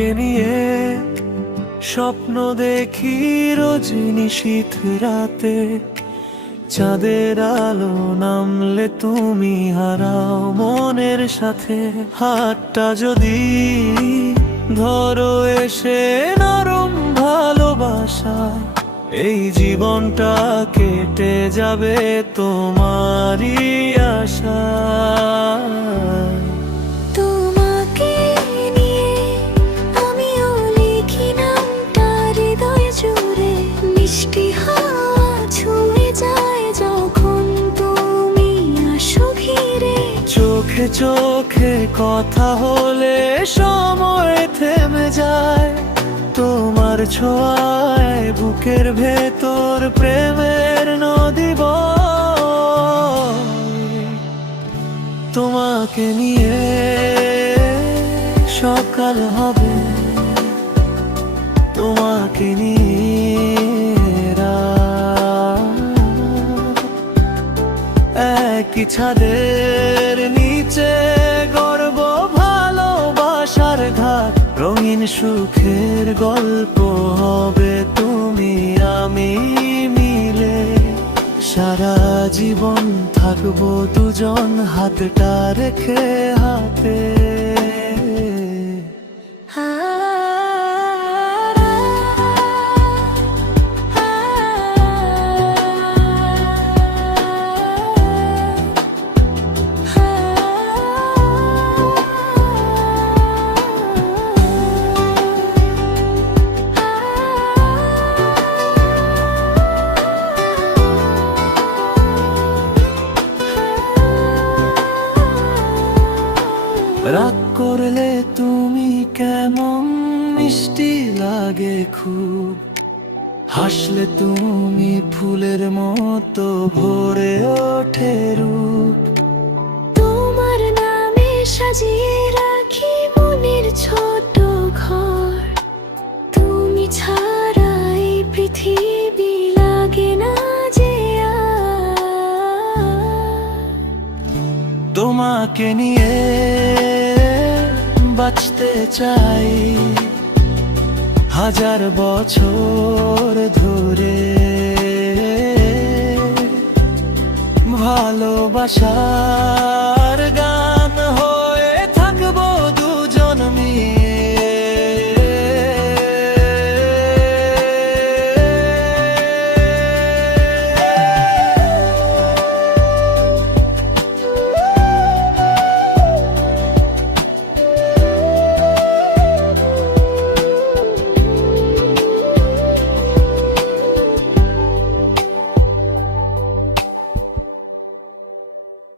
তোমাকে নিয়ে স্বপ্ন দেখি রোজ নিশীথ রাতে, চাঁদের আলো নামলে তুমি হারাও মনের সাথে। হাতটা যদি ধরো এসে নরম ভালোবাসায়, এই জীবনটা কেটে যাবে তোমারই আশায়। তোমাকে নিয়ে আমিও লিখি নামটা হৃদয় জুড়ে, মিষ্টি হাওয়া ছুঁয়ে যায় যখন তুমি আসো ঘিরে। চোখে চোখে কথা হলে সময় থেমে যায়, তোমার ছোঁয়ায় বুকের ভেতর প্রেমের নদী বয়। তোমাকে নিয়ে সকাল হবে, তোমাকে নিয়ে রাত। একই ছাদের নিচে গর্ব ভালোবাসার ঘাট, রঙিন সুখের গল্প হবে তুমি আমি মিলে। সারা জীবন থাকবো দুজন হাতটা রেখে হাতে। রাগ করলে তুমি কেমন মিষ্টি লাগে খুব, হাসলে তুমি ফুলের মতো ভরে ওঠে রূপ। তোমার নামে সাজিয়ে রাখি মনের ছোট ঘর, তুমি ছাড়া এই পৃথিবী লাগে না যে আর। তোমাকে নিয়ে বাঁচতে চাই হাজার বছর ধরে, ভালোবাসা